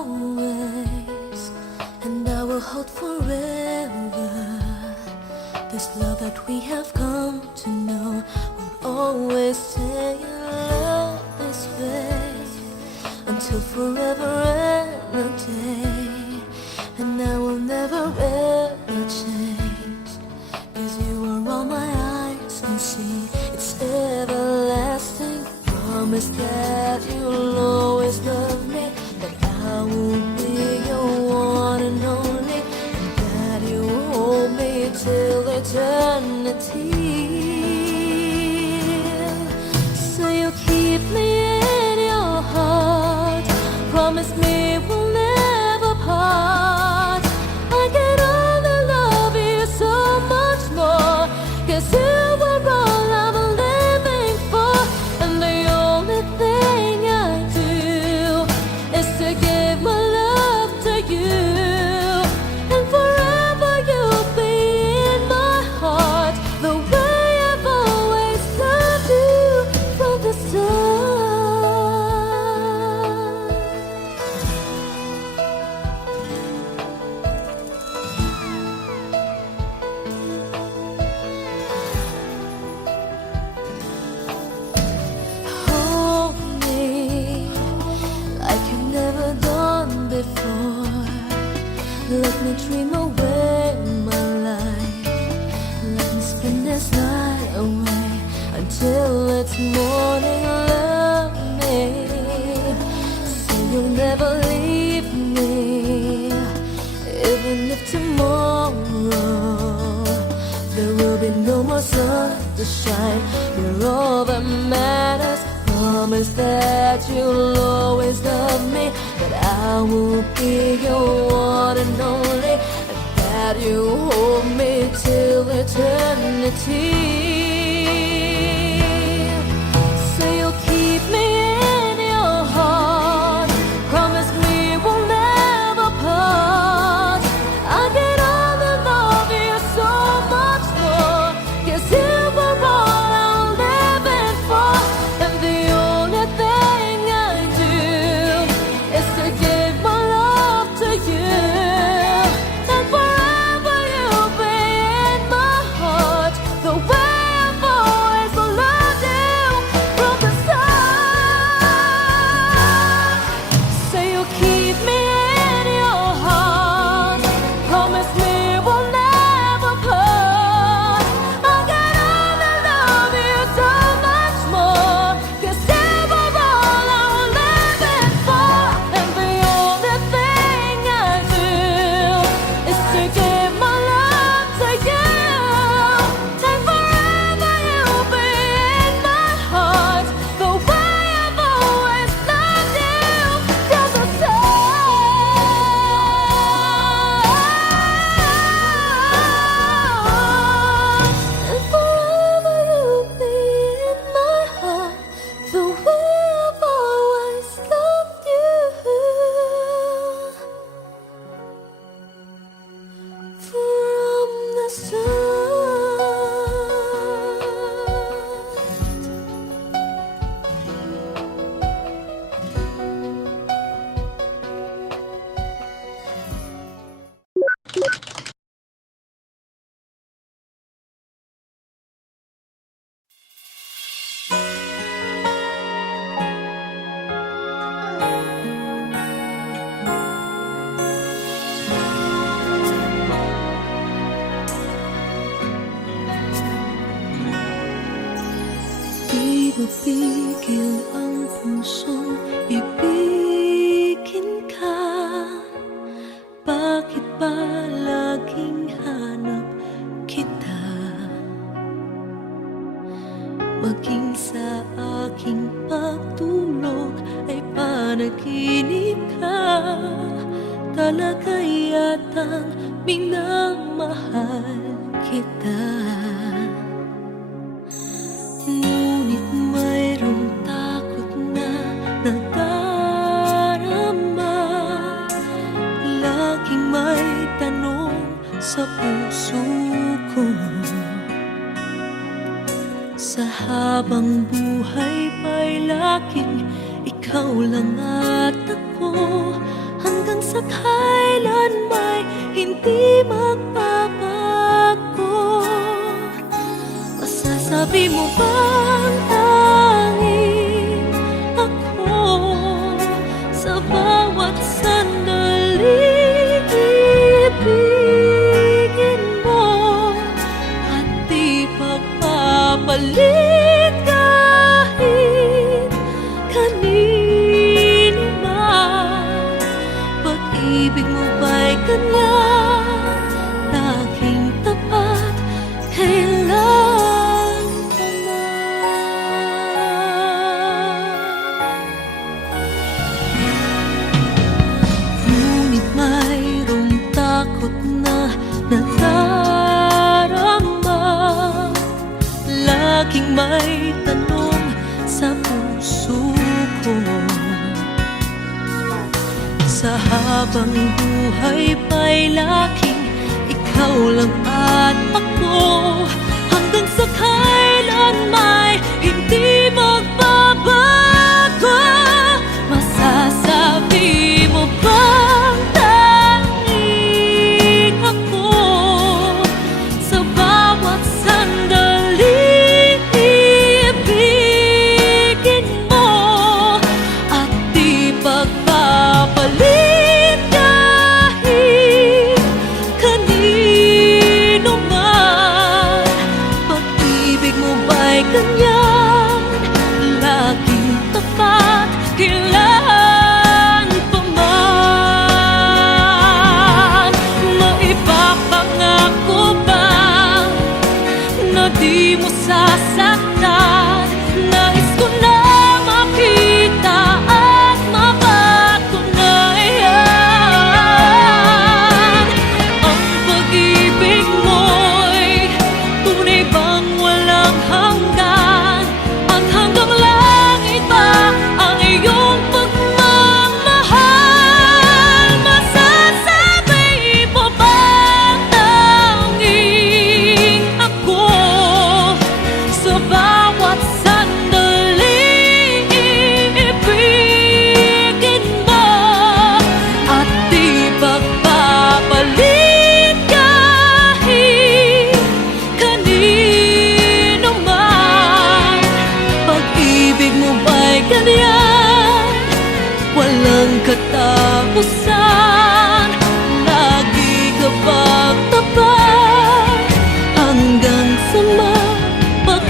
always, and I will hold forever. This love that we have come to know will always stay in love this way until forever and a day. And I will never ever change, 'cause you are all my eyes can see. It's everlasting. Promise that you'll always love me, that I will be your one and only, and that you hold me till eternity. So you keep me in your heart. Promise me we'll never part. I can only love you so much more, 'cause you are all I'm living for. And the only thing I do is to give my love to you. And forever you'll be in my heart, the way I've always loved you from the start. Hold me like you've never done before. Let me dream away my life. Let me spend this night away until it's morning. Love me so you'll never leave me, even if tomorrow there will be no more sun to shine. You're all that matters. Promise that you'll always love me, that I will be your one and only, and that you hold me till eternity. So you'll keep me in your heart. Promise me we'll never part. I can only love you so much more, 'cause you were all I'm living for. And the only thing I do is to give my love to you. And forever you'll be in my heart, the way I've always loved you from the start. Say you'll keep me in your heart. Promise me we'll never part. I can only love you so much more, 'cause you were all I'm living for. And the only thing I do is to give my love to you. And forever you'll be in my heart, the way I've always loved you from the start. And forever you'll be in my heart, the way I've always loved you from the start. Di mapigil ang pusong ibigin ka. Bakit ba laging hanap kita? Maging sa aking pagtulog ay panaginip ka. Talaga yatang minamahal kita. Ngunit mayroong takot na nadarama. Laging may tanong sa puso ko. Sa habang buhay pa'y laging ikaw lang at ako ang Di mo bang tanging ako sa bawat sandaling ibigin mo at di pagpapalit kahit kanino man? Pag-ibig mo ba'y ganyan, laging tapat kailan pa man? Ngunit mayroong takot na nadarama, laging may tanong sa puso ko. Sa habang buhay pa'y laging ikaw lang at ako, hanggang sa kailan may hindi magbabago. Masasabi mo bang tanging ako sa bawat sandaling ibigin mo at di pagpapalit kahit kanino man? Pag-ibig mo ba'y ganyan, laging tapat kailan pa man? Maipapangako ba na di mo sasaktan? Nais ko na makita at mapatunayan ang pag-ibig mo'y tunay bang walang hanggan, at hanggang langit ba ang iyong pagmamahal? Masasabi mo bang tanging ako sa bawat sandaling ibigin mo at di pagpapalit kahit kanino man? Pag-ibig mo ba'y ganyan, walang katapusan? Lagi ka bang tapat hanggang sa mapagkailan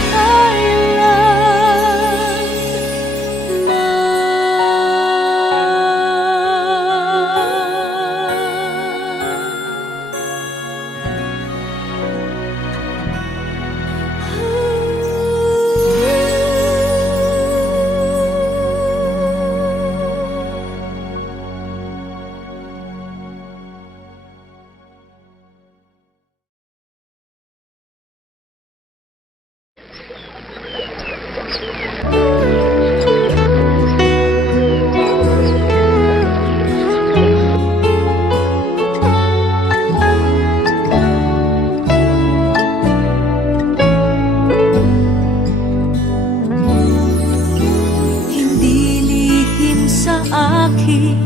hindi lihim sa akin,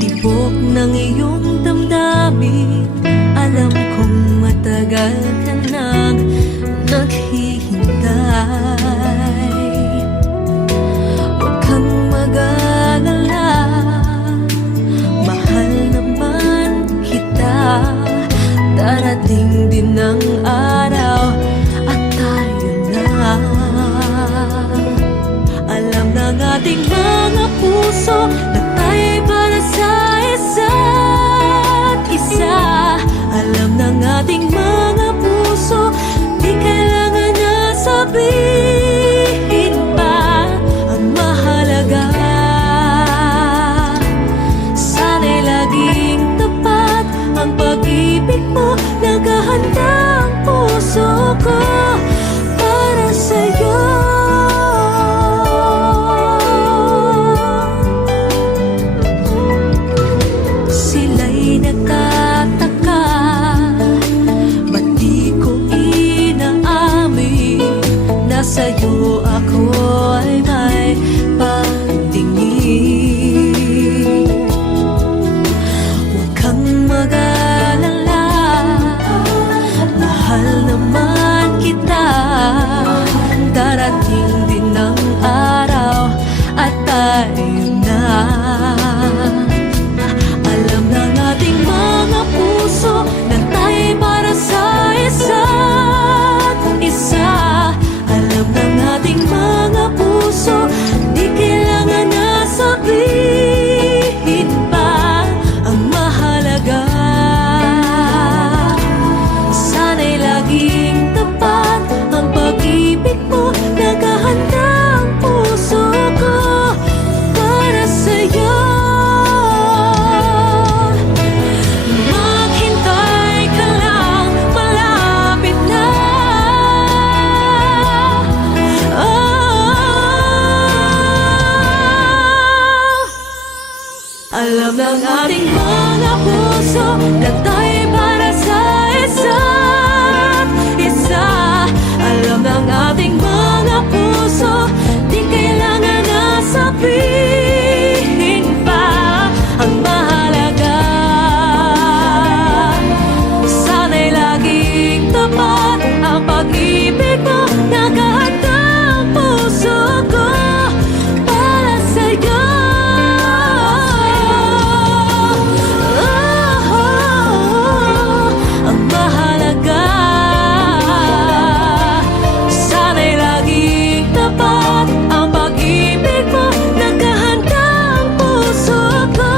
tibok ng iyong damdamin. Alam kong matagal ka nang naghihintay. Huwag kang mag-alala, mahal naman kita. Darating din ang araw at tayo na. Alam ng ating mga puso na tayo'y para sa isa't isa. Alam ng ating mga puso, di kailangan na sabihin pa. Ang mahalaga, sana'y laging tapat ang pag-ibig mo. Naghahanda ang puso ko para sa'yo. Sila'y nagtataka, ba't di ko inaamin na sa'yo ako ay may pagtingin. Huwag kang mag-alala, Alam ng ating mga puso na tayo'y para sa isa't isa. Alam ng ating mga puso, di kailangan na sabihin pa. Ang mahalaga, sana'y laging tapat ang pag-ibig mo. Nakahanda ang puso ko para sa'yo. Ang mahalaga, sana'y laging tapat ang pag-ibig mo. Nakahanda ang puso ko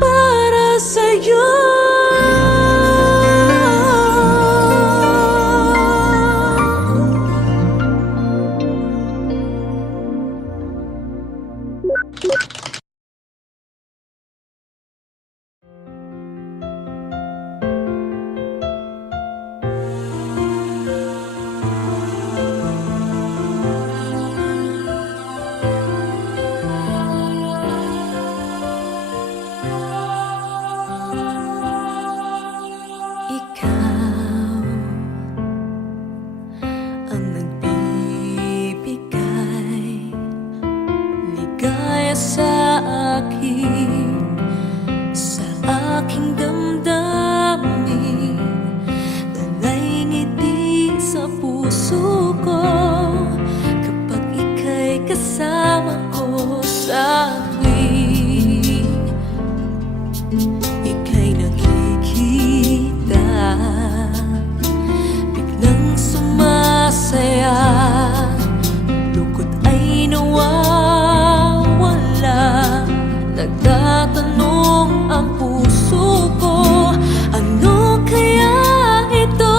para sa'yo. Ikaw ang nagbibigay ligaya sa akin, sa aking damdamin. Talay ngiti sa puso ko kapag ika'y kasama ko sa tuwing ika'y nakikita. Biglang sumasaya, lungkot ay nawawala. Nagtatanong ang puso ko, ano kaya ito?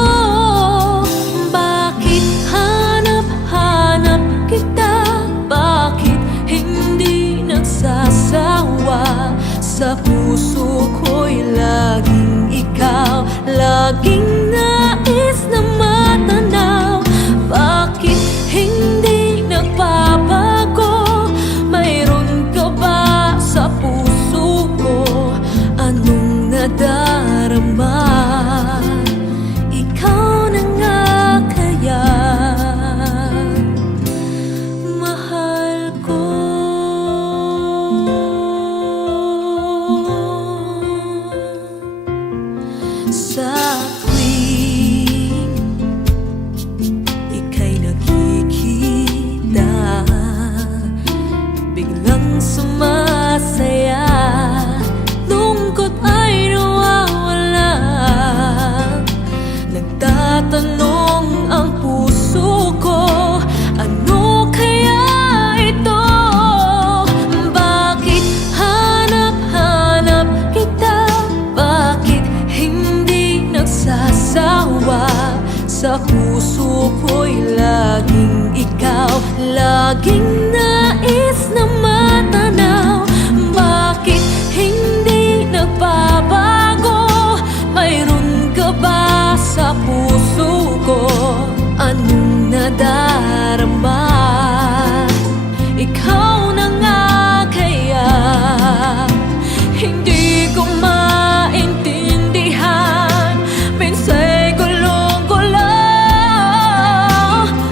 Bakit hanap-hanap kita? Bakit hindi nagsasawa? Sa puso ko'y laging ikaw, laging nais na matanaw. Bakit hindi nagbabago? Mayroon ka ba sa puso ko? Anong nadarama? Ikaw na nga kaya mahal ko. Sa tuwing ika'y nakikita, biglang sumasaya, lungkot ay nawawala. Nagtatanong ang puso ko, ano kaya ito? Bakit hanap-hanap kita? Bakit hindi nagsasawa? Sa puso ko'y laging ikaw, laging nais na matanaw. Bakit hindi nagbabago? Mayroon ka ba sa puso ko? Anong nadarama? Ikaw na nga kaya hindi ko maintindihan. Minsa'y gulong-gulo,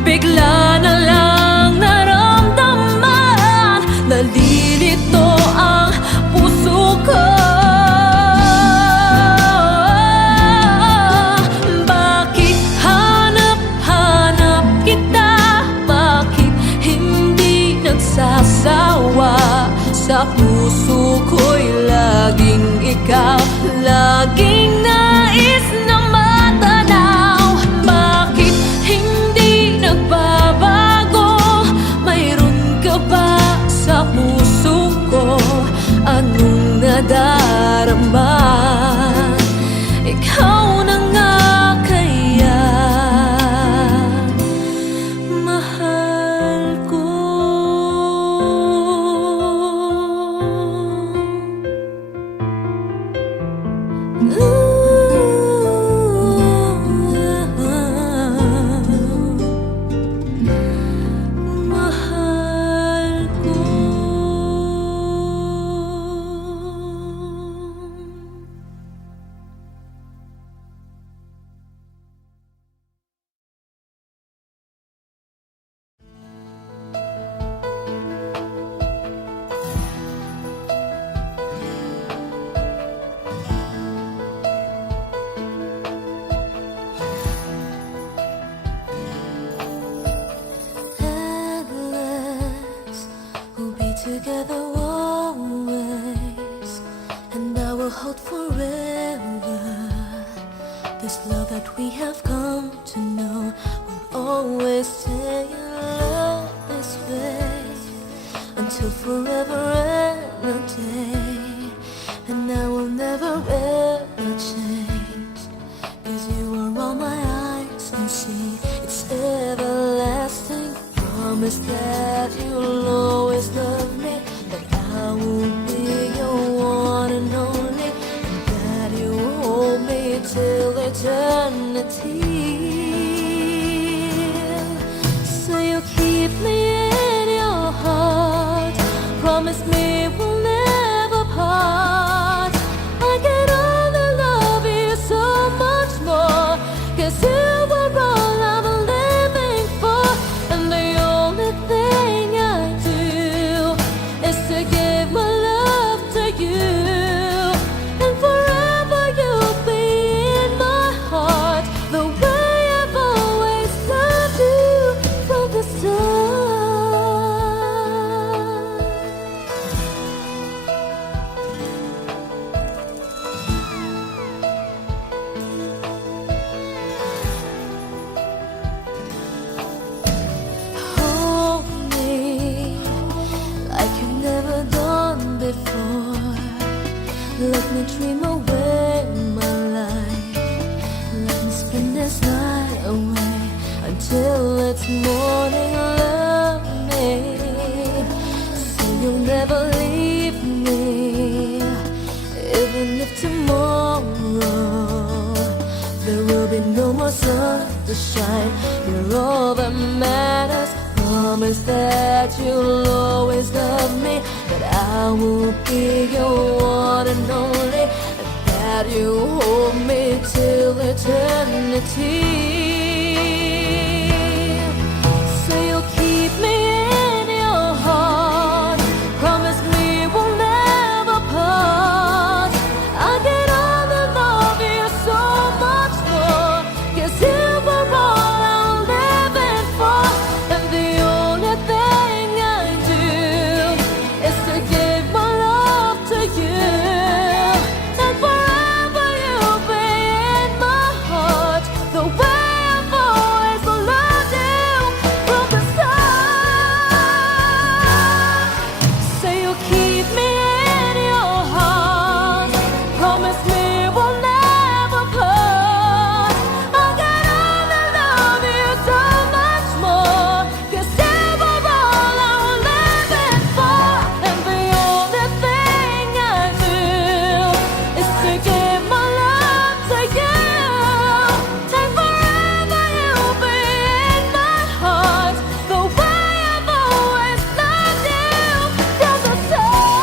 bigla na lang naramdaman. Nalilito ang puso ko. Bakit hanap-hanap kita? Bakit hindi nagsasawa? Sa puso ko'y laging ikaw, laging nais na matanaw. Bakit hindi nagbabago? Mayroon ka ba sa puso ko? Anong nadarama? Ikaw na nga kaya mahal ko. Ooh. This love that we have come to know will always stay in love this way until forever and a day. And I will never ever change, 'cause you are all my eyes can see. It's everlasting. Promise that you'll always love me, that I will be your one and only, and that you hold me till eternity. So you keep me in your heart. Promise me we'll never part. I can only love you so much more, 'cause you were all I'm living for. And the only thing I do is to give my love to you. And forever you'll be in my heart, the way I've always loved you from the start. Hold me like you've never done before. Let me dream away my life. Let me spend this night away until it's morning. Love me so you'll never leave me, even if tomorrow there will be no more sun to shine. You're all that matters. Promise that you'll always love me, that I will be your one and only, and that you hold me till eternity. So you'll keep me in your heart. Promise me we'll never part. I can only love you so much more, 'cause you were all I'm living for. And the only thing I do is to give my love to you. And forever you'll be in my heart, the way I've always loved you from the start. So you'll keep me in your heart. Promise me we'll never part. I can only love you so much more, 'cause you were all I'm living for. And the only thing I do is to give my love to you. And forever you'll be in my heart, the way I've always loved you from the start.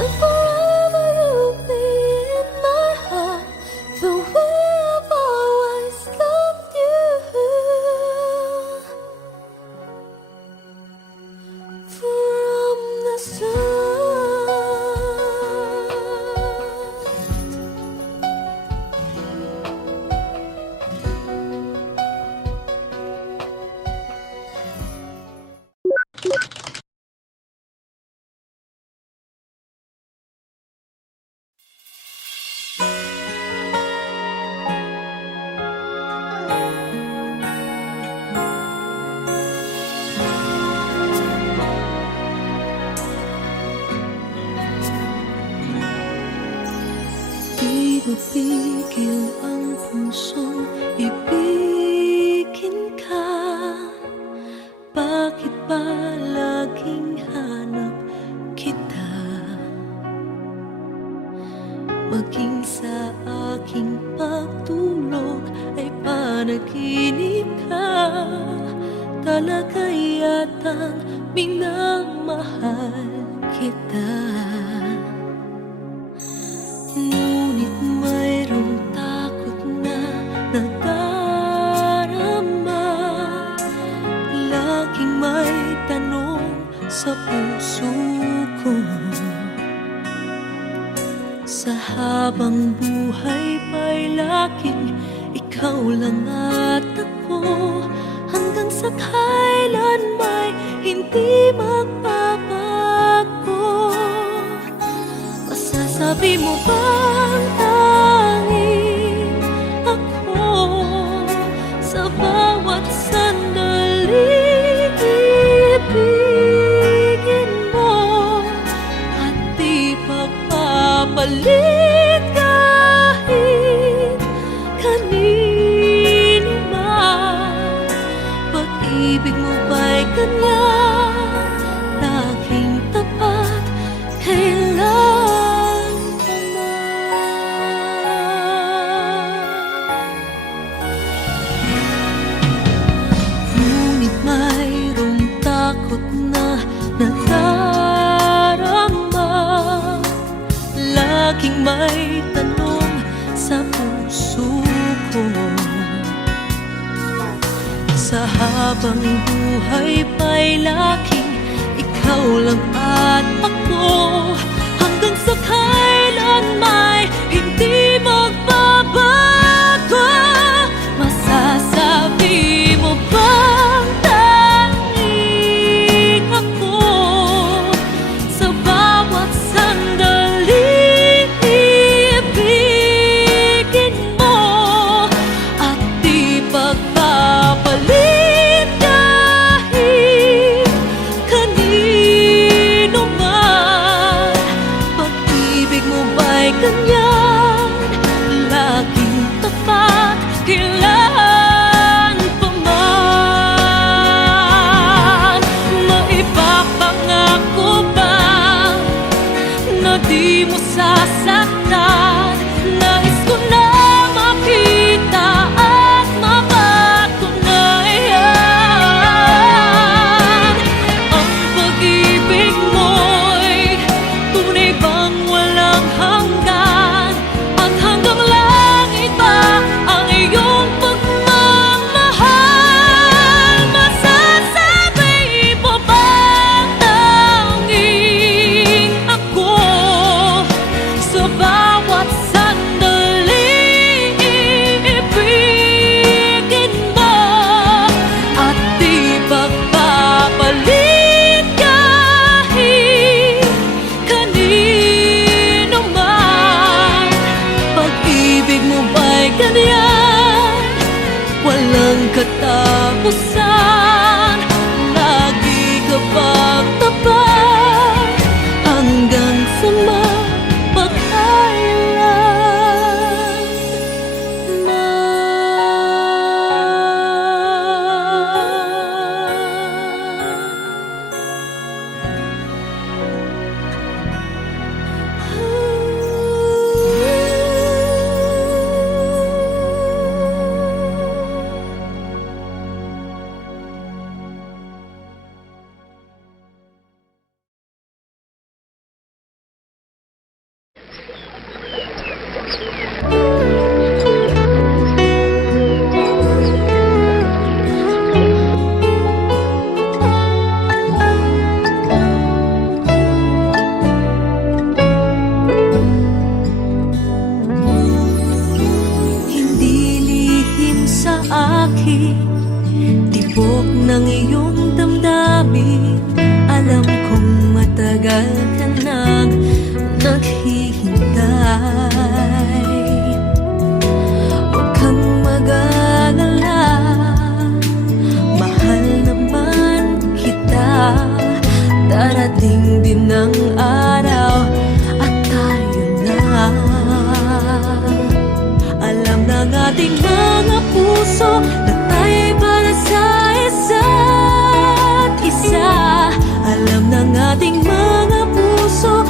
And forever you'll be in my heart, the way I've always loved you from the start. Di mapigil ang pusong ibigin ka. Bakit ba laging hanap kita? Maging sa aking pagtulog ay panaginip ka. Talaga yatang minamahal kita. Ngunit mayroong takot na nadarama. Laging may tanong sa puso ko. Sa habang buhay pa'y laging ikaw lang at ako. Hanggang sa kailan may hindi magbabago. Di mo bang tanging ako sa bawat sandali ibigin mo at di pagpapalit kahit kanino man. Pag-ibig mo ba'y ganyan, laging tapat kailan pa man. Ngunit mayroong takot na nadarama, laging may tanong sa puso ko. Sa habang buhay pa'y laging ikaw lang at ako, hanggang sa kailan may hindi magbabago. Masasabi mo bang tanging ako sa bawat sandali ibigin mo at di pagpapalit kahit kanino man. Pag-ibig mo ba'y ganyan, laging tapat kailan pa man. Maipapangako ba na di mo sasaktan? Nais ko na makita at mapatunayan ang pag-ibig mo'y tunay bang walang hanggan, at hanggang langit ba ang iyong pagmamahal. Masasabi mo bang tanging ako sa bawat sandali ibigin mo at di pagpapalit kahit kanino man. Pag-ibig mo ba'y ganyan, walang katapusan? Lagi ka bang tapat hanggang sa mapagkailan hindi lihim sa akin, tibok ng iyong damdamin. Alam kong matagal ka nang naghihintay. Huwag kang mag-alala, mahal naman kita. Darating din ang araw at tayo na. Alam ng ating mga puso na tayo'y para sa isa't isa. Alam ng ating mga puso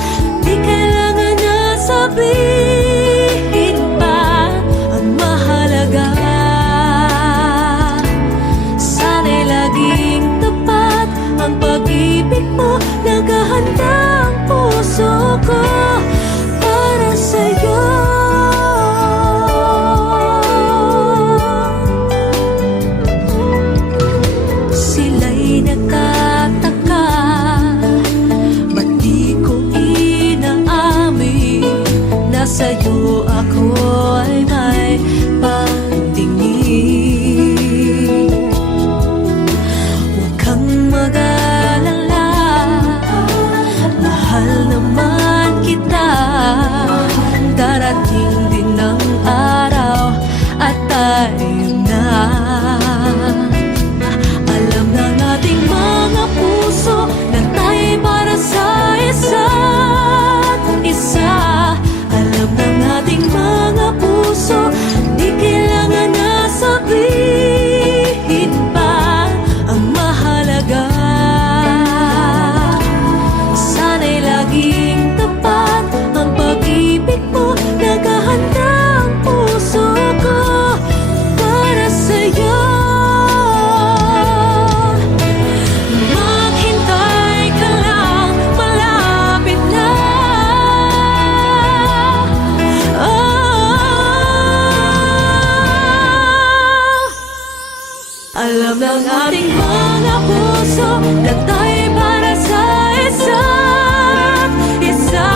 ating mga puso, latay para sa isa't isa.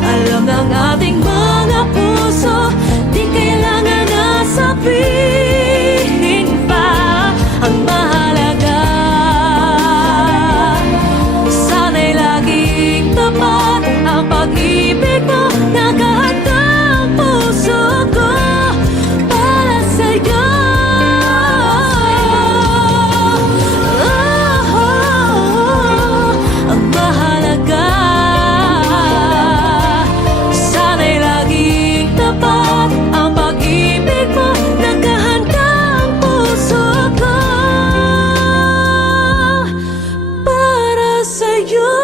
Alam ng ating mga puso, di kailangan na sabihin pa. Ang mahalaga, sana'y laging tapat ang pag-ibig mo. Nakahanda ang puso ko para sa'yo. Ang mahalaga, sana'y laging tapat ang pag-ibig mo. Nakahanda ang puso ko para sa'yo.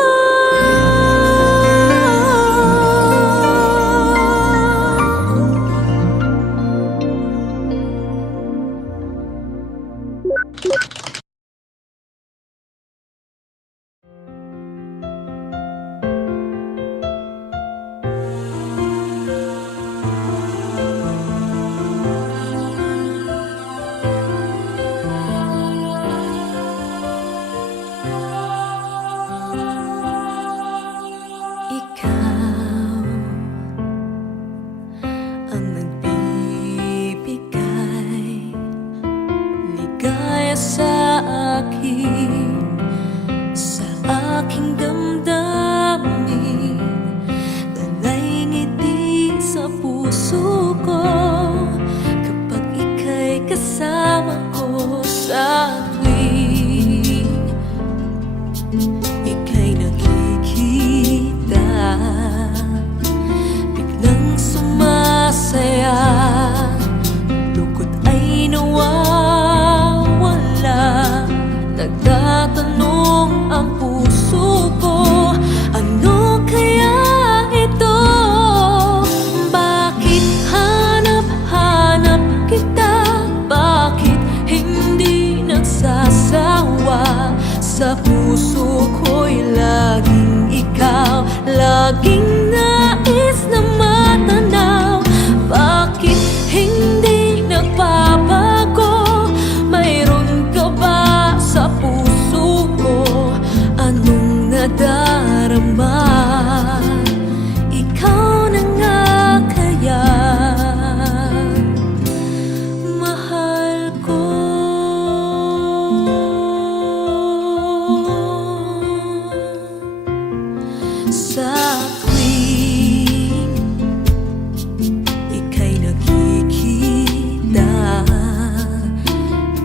Ikaw ang nagbibigay ligaya sa akin, sa aking damdamin. Dalay ngiti sa puso ko kapag ika'y kasama ko sa tuwing ika'y nakikita. Biglang sumasaya, lungkot ay nawawala. Nagtatanong ang puso ko, ano kaya ito? Bakit hanap-hanap kita? Bakit hindi nagsasawa? Sa puso ko'y laging ikaw, laging nais na matanaw. Bakit hindi nagbabago? Mayroon ka ba sa puso ko? Anong nadarama? Ikaw na nga kaya mahal ko. Sa tuwing ika'y nakikita,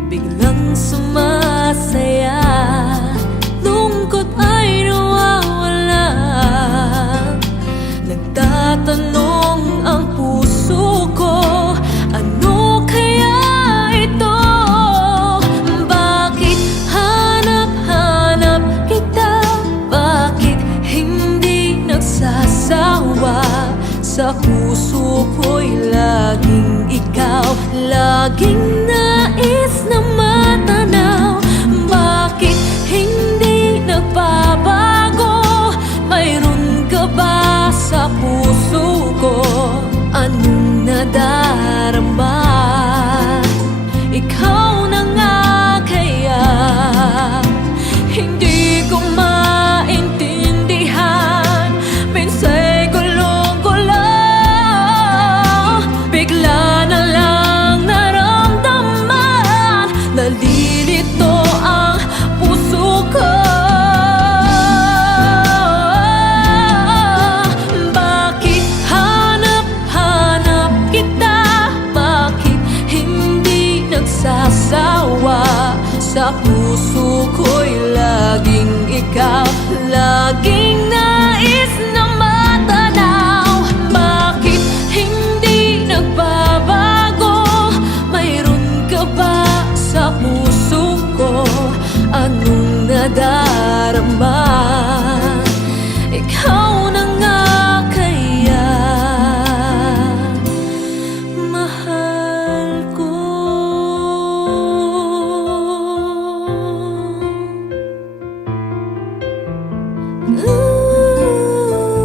biglang sumasaya, lungkot ay nawawala. Nagtatanong ang puso ko, ano kaya ito? Bakit hanap-hanap kita? Bakit hindi nagsasawa? Sa puso ko'y laging ikaw, laging nais na matanaw. Bakit hindi nagbabago? Mayroon ka ba sa puso ko? Anong nadarama? Ikaw na nga kaya hindi ko maintindihan. Minsa'y gulong-gulo, bigla na lang naramdaman. Nalilito ang puso ko. Bakit hanap-hanap kita? Bakit hindi nagsasawa? Sa puso ko'y laging ikaw, laging nais na matanaw. Bakit hindi nagbabago? Mayroon ka ba sa puso ko? Anong nadarama? Ikaw na nga kaya mahal ko. Ooh.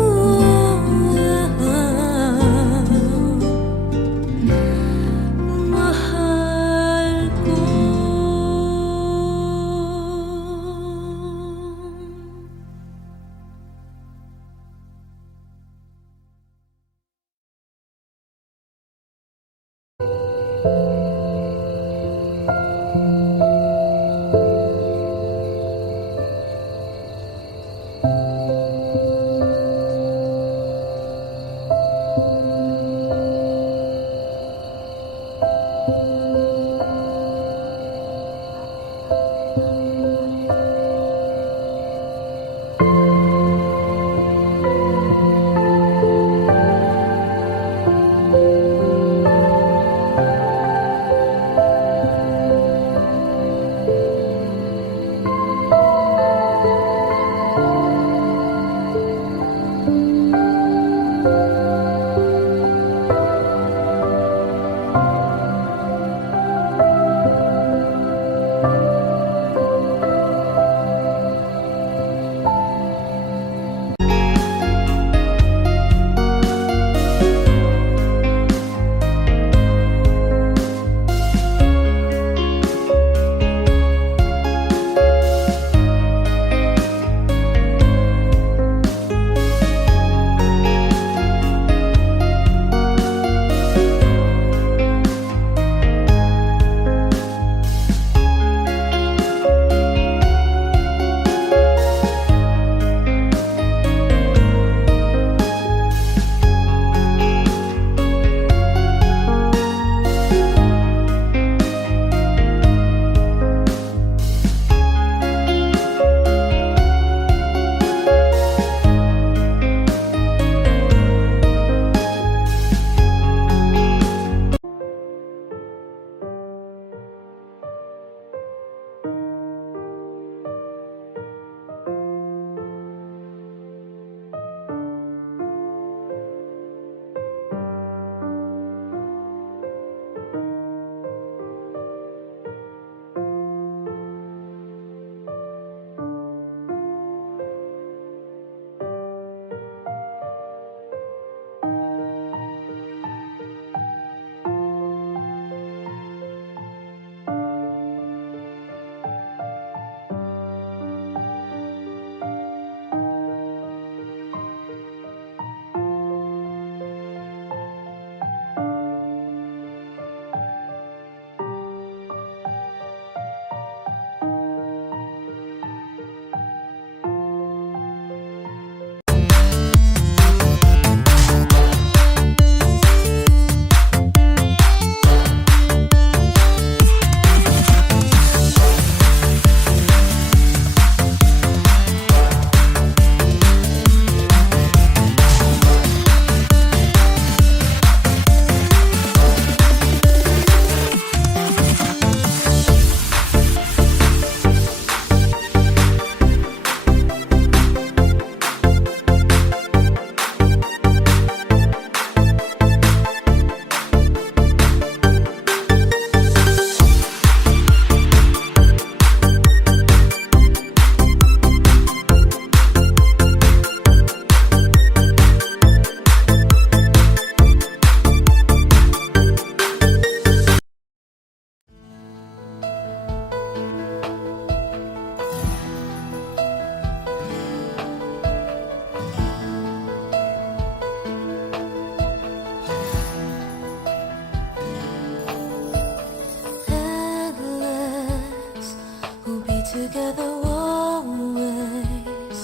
together always,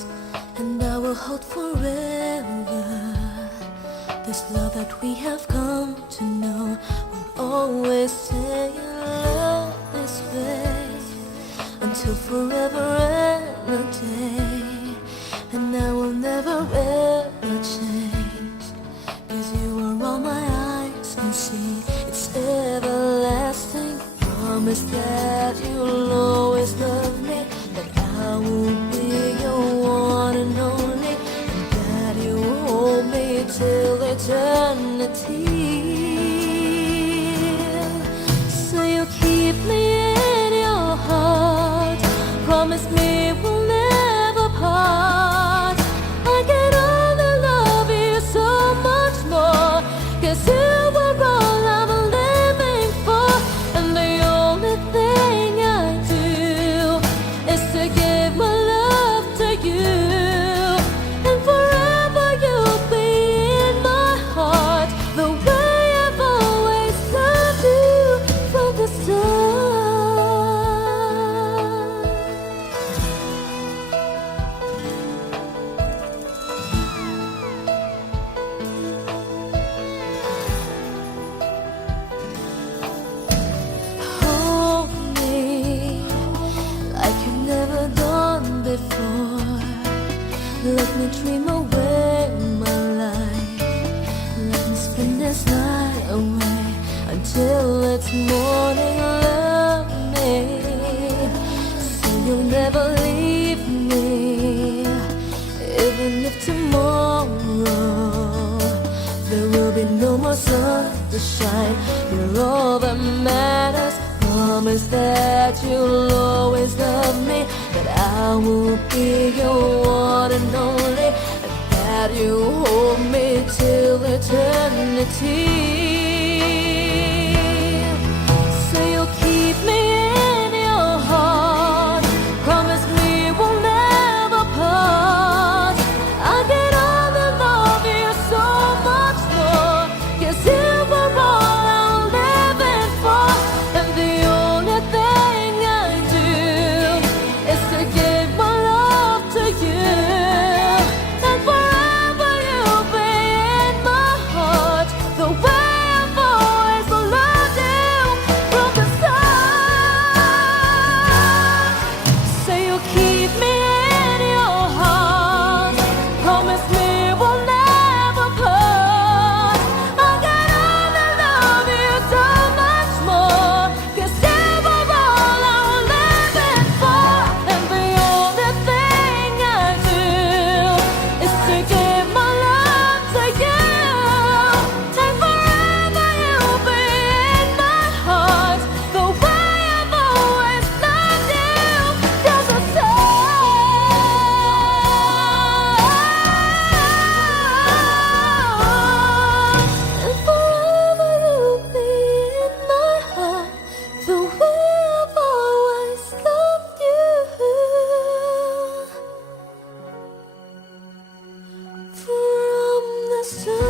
and I will hold forever. This love that we have come to know will always stay in love this way until forever and a day. And I will never ever change, 'cause you are all my eyes can see. It's everlasting. Promise that you'll always love me, that I will be your one and only, and that you hold me till eternity. So you keep me in your heart. Promise me we'll never part. I can only love you so much more, 'cause you are all I'm living for. And the only thing I do is to give my love to you. And forever you'll be in my heart, the way I've always loved you from the start. Hold me like you've never done before. Let me dream away my life. Let me spend this night away until it's morning. Love me so you'll never leave me, even if tomorrow there will be no more sun to shine. You're all that matters. Promise that you'll always love me, that I will be your one and only, and that you hold me till eternity. So you'll keep me in your heart. Promise me we'll never part. I can only love you so much more, 'cause you were all I'm living for. And the only thing I do is to give my love to you. And forever you'll be in my heart, the way I've always loved you from the start. Say you'll keep me in your heart. Promise me we'll never part. I can only love you so much more, 'cause you are all I'm living for. And the only thing I do is to give my love to you. And forever you'll be in my heart, the way I've always loved you from the start. And forever you'll be in my heart, the way I've always loved you from the start.